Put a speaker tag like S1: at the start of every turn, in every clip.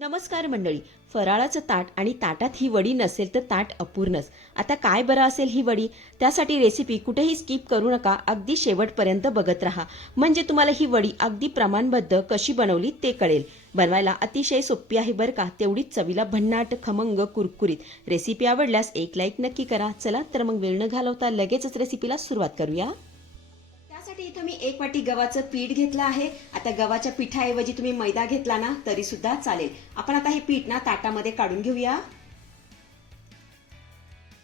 S1: नमस्कार मंडळी. फराळाचं ताट आणि ताटात ही वडी नसेल तर ताट अपूर्णच. आता काय बरं असेल ही वडी? त्यासाठी रेसिपी कुठेही स्किप करू नका. अगदी शेवटपर्यंत बघत राहा. म्हणजे तुम्हाला ही वडी अगदी प्रमाणबद्ध कशी बनवली ते कळेल. बनवायला अतिशय सोपी आहे बरं का? तेवढीच चवीला भन्नाट खमंग कुरकुरीत. रेसिपी आवडल्यास एक लाईक नक्की करा. चला तर मग वेळ न घालवता लगेचच रेसिपीला सुरुवात करूया. त्यासाठी इथं मी एक वाटी गव्हाचं पीठ घेतलं आहे. आता गव्हाच्या पिठाऐवजी तुम्ही मैदा घेतला ना तरी सुद्धा चालेल. आपण आता हे पीठ ना ताटामध्ये काढून घेऊया.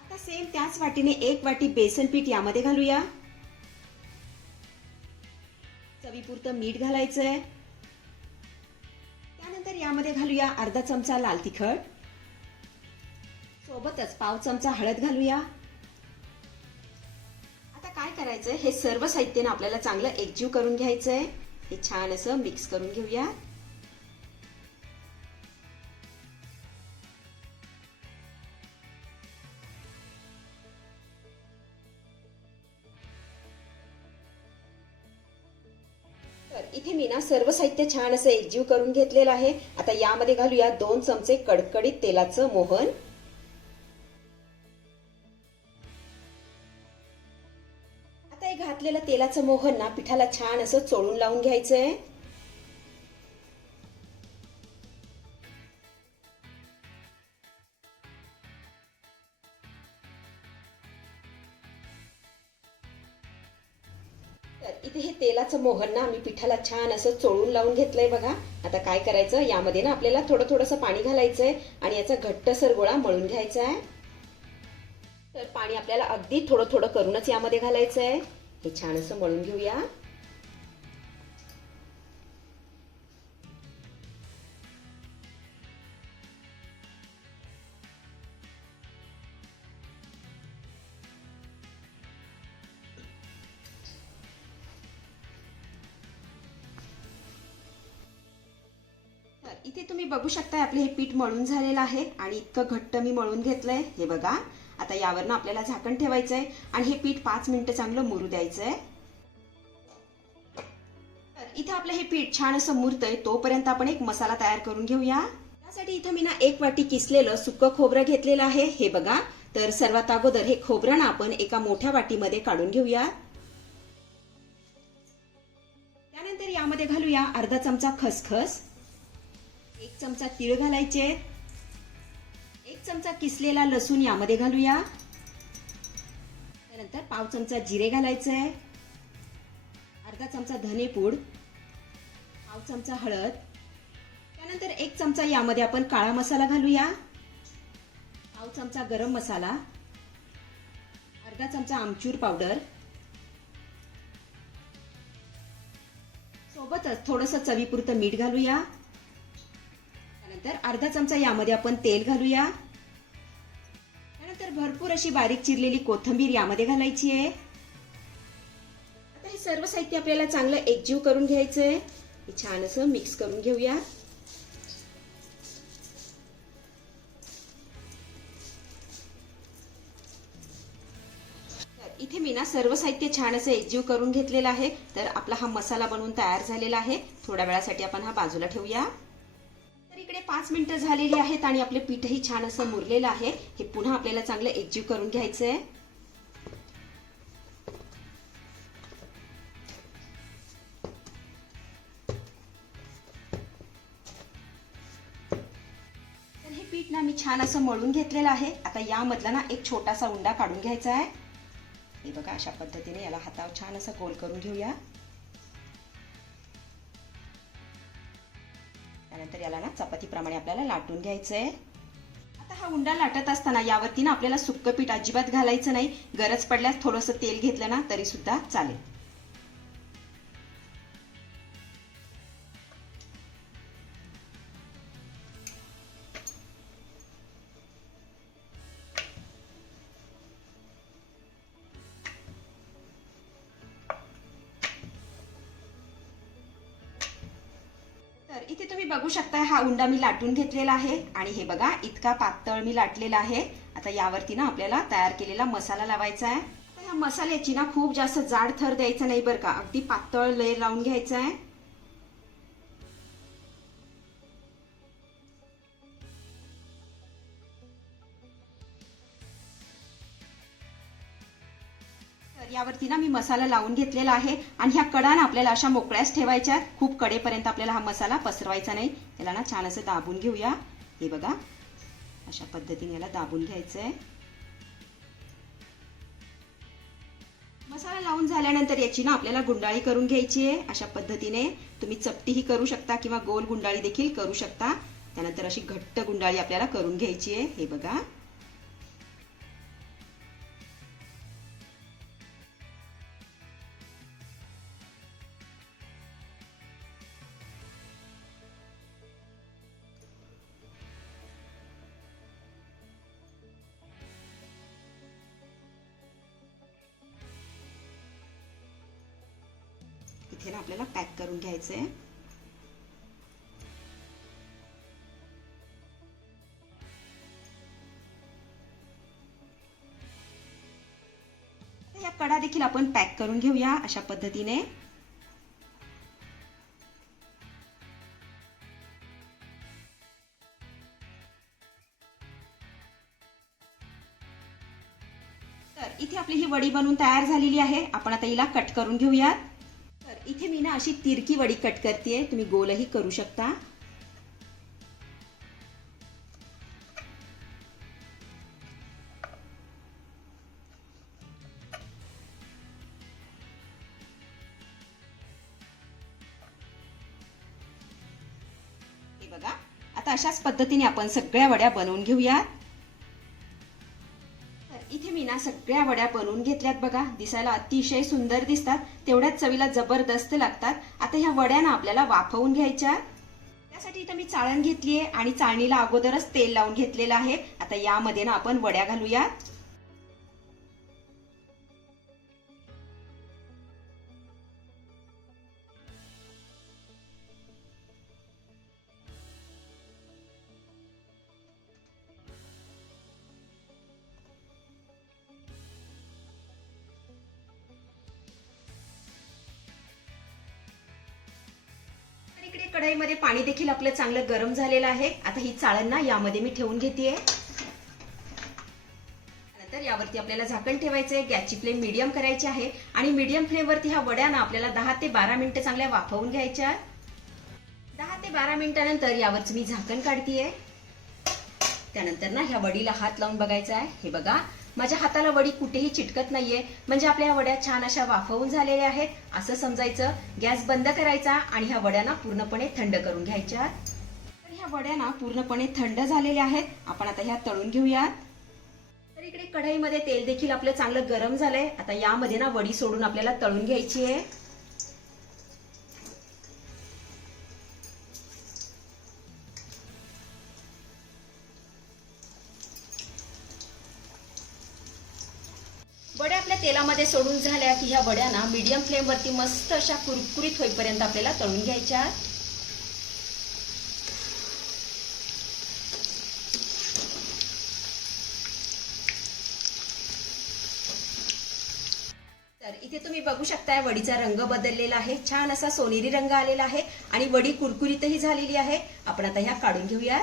S1: आता सेम त्याच वाटीने एक वाटी बेसन पीठ यामध्ये घालूया. चवीपुरतं मीठ घालायचंय. त्यानंतर यामध्ये घालूया अर्धा चमचा लाल तिखट. सोबतच पाव चमचा हळद घालूया. काय करायचंय? हे सर्व साहित्य आपल्याला चांगलं एकजीव करून घ्यायचंय. हे छान असं मिक्स करून घेऊया. तर इथे मी ना सर्व साहित्य छान असं एकजीव करून घेतलेलं आहे. आता यामध्ये घालूया दोन चमचे कडकडीत तेलाचं मोहन. घातलेलं तेलाचं मोहन ना पिठाला छान असं चोळून लावून घ्यायचंय. तर इथे हे तेलाचं मोहन ना मी पिठाला छान असं चोळून लावून घेतलंय बघा. आता काय करायचं? यामध्ये ना आपल्याला थोडं थोडंसं पाणी घालायचंय आणि याचा घट्टसर गोळा मळून घ्यायचा आहे तर पाणी आपल्याला अगदी थोडं थोडं करूनच यामध्ये घालायचं आहे हे छान असं मळून घेऊया इथे तुम्ही बघू शकता आपले हे पीठ मळून झालेलं आहे आणि इतकं घट्ट मी मळून घेतलंय. हे बघा. आता यावरनं आपल्याला झाकण ठेवायचं आहे आणि हे पीठ पाच मिनिटं चांगलं मुरू द्यायचंय. तर इथे आपलं हे पीठ छान असं मुरतंय तोपर्यंत आपण एक मसाला तयार करून घेऊया. त्यासाठी इथं मी ना एक वाटी किसलेलं सुकं खोबरं घेतलेलं आहे हे बघा. तर सर्वात अगोदर हे खोबरं ना आपण एका मोठ्या वाटीमध्ये काढून घेऊया. त्यानंतर यामध्ये घालूया अर्धा चमचा खसखस एक चमचा तीळ घालायचे. एक चमचा किसलेला लसूण यामध्ये घालूया. त्यानंतर पाव चमचा जिरे घालायचं. आहे अर्धा चमचा धनेपूड पाव चमचा हळद. त्यानंतर एक चमचा यामध्ये आपण काळा मसाला घालूया. पाव चमचा गरम मसाला. अर्धा चमचा आमचूर पावडर. सोबतच थोडंसं चवीपुरतं मीठ घालूया. त्यानंतर अर्धा चमचा यामध्ये आपण तेल घालूया. त्यानंतर भरपूर अशी बारीक चिरलेली कोथिंबीर यामध्ये घालायची आहे. आता हे सर्व साहित्य आपल्याला चांगलं एकजीव करून घ्यायचं हे छान असं मिक्स करून घेऊया. तर इथे मी ना सर्व साहित्य छान असं एकजीव करून घेतलेलं आहे. तर आपला हा मसाला बनवून तयार झालेला आहे. थोड्या वेळासाठी आपण हा बाजूला ठेवूया. इकडे पाच मिनिटं झालेली आहेत आणि आपले पीठही छान असं मुरलेलं आहे. हे पुन्हा आपल्याला चांगलं एकजीव करून घ्यायचं आहे तर हे पीठ ना मी छान असं मळून घेतलेलं आहे. आता यामधला ना एक छोटासा उंडा काढून घ्यायचा आहे. हे बघा अशा पद्धतीने याला हातावर छान असं गोल करून घेऊया. त्यानंतर याला ना चपातीप्रमाणे आपल्याला लाटून घ्यायचं आहे आता हा उंडा लाटत असताना यावरती ना आपल्याला सुक्क पीठ अजिबात घालायचं नाही. गरज पडल्यास थोडंसं तेल घेतलं ना तरी सुद्धा चालेल. तर इथे तुम्ही बघू शकता हा उंडा मी लाटून घेतलेला आहे. आणि हे बघा इतका पातळ मी लाटलेला आहे. आता यावरती ना आपल्याला तयार केलेला मसाला लावायचा आहे. आता ह्या मसाल्याची ना खूप जास्त जाड थर द्यायचा नाही बरं का. अगदी पातळ लेअर लावून घ्यायचा आहे. यावरती ना मी मसाला लावून घेतलेला आहे. आणि ह्या कडा ना आपल्याला अशा मोकळ्याच ठेवायच्या आहेत. खूप कडेपर्यंत आपल्याला हा मसाला पसरवायचा नाही. त्याला ना छान असं दाबून घेऊया. हे बघा. अशा पद्धतीने याला दाबून घ्यायचं आहे मसाला लावून झाल्यानंतर याची ना आपल्याला गुंडाळी करून घ्यायची आहे. अशा पद्धतीने तुम्ही चपटीही करू शकता किंवा गोल गुंडाळी देखील करू शकता. त्यानंतर अशी घट्ट गुंडाळी आपल्याला करून घ्यायची आहे. हे बघा. ना आपल्याला पॅक करून घ्यायचं आहे या कडा देखील आपण पॅक करून घेऊया अशा पद्धतीने. तर इथे आपली ही वडी बनवून तयार झालेली आहे. आपण आता हिला कट करून घेऊयात. इथे मी ना अशी तिरकी वडी कट करते तुम्ही गोलही करू शकता. बघा आता अशाच पद्धतीने आपण सगळ्या वड्या बनवून घेऊयात. सगळ्या वड्या बनवून घेतल्यात बघा. दिसायला अतिशय सुंदर दिसतात. तेवढ्याच चवीला जबरदस्त लागतात. आता ह्या वड्याना आपल्याला वाफवून घ्यायच्या. त्यासाठी इथं मी चाळण घेतली आहे आणि चाळणीला अगोदरच तेल लावून घेतलेलं आहे. आता यामध्ये ना आपण वड्या घालूया कढईमध्ये पाणी देखील आपलं चांगलं गरम झालेलं आहे. आता ही चाळण यामध्ये मी ठेवून घेते नंतर यावरती आपल्याला झाकण ठेवायचं आहे गॅसची फ्लेम मीडियम करायची आहे. आणि मीडियम फ्लेमवरती ह्या वड्यानं आपल्याला दहा ते बारा मिनिटं चांगल्या वाफवून घ्यायच्या दहा ते बारा मिनिटानंतर यावरच मी झाकण काढतीये. त्यानंतर ना ह्या वडीला हात लावून बघायचा आहे. हे बघा माझ्या हाताला वडी कुठेही चिटकत नाहीये. म्हणजे आपल्या ह्या वड्या छान अशा वाफवून झालेल्या आहेत. असं समजायचं गॅस बंद करायचा आणि ह्या वड्याना पूर्णपणे थंड करून घ्यायच्या. तर ह्या वड्या ना पूर्णपणे थंड झालेल्या आहेत. आपण आता ह्या तळून घेऊयात. तर इकडे कढईमध्ये तेल देखील आपलं चांगलं गरम झालंय. आता यामध्ये ना वडी सोडून आपल्याला तळून घ्यायची आहे. सोडून झाल्या की ह्या वड्यांना मीडियम फ्लेमवरती मस्त अशा कुरकुरीत होईपर्यंत आपल्याला तळून घ्यायच्या. तर इथे तुम्ही बघू शकताय वडीचा रंग बदललेला आहे. छान असा सोनेरी रंग आलेला आहे आणि वडी कुरकुरीतही झालेली आहे. आपण आता ह्या काढून घेऊया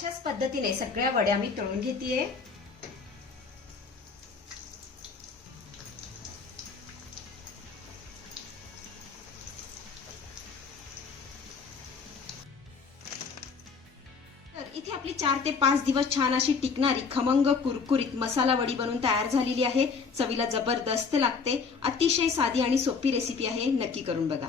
S1: अशाच पद्धतीने सगळ्या वड्या मी तळून घेतेय. तर इथे आपली चार ते पाच दिवस छान अशी टिकणारी खमंग कुरकुरीत मसाला वडी बनवून तयार झालेली आहे. चवीला जबरदस्त लागते. अतिशय साधी आणि सोपी रेसिपी आहे. नक्की करून बघा.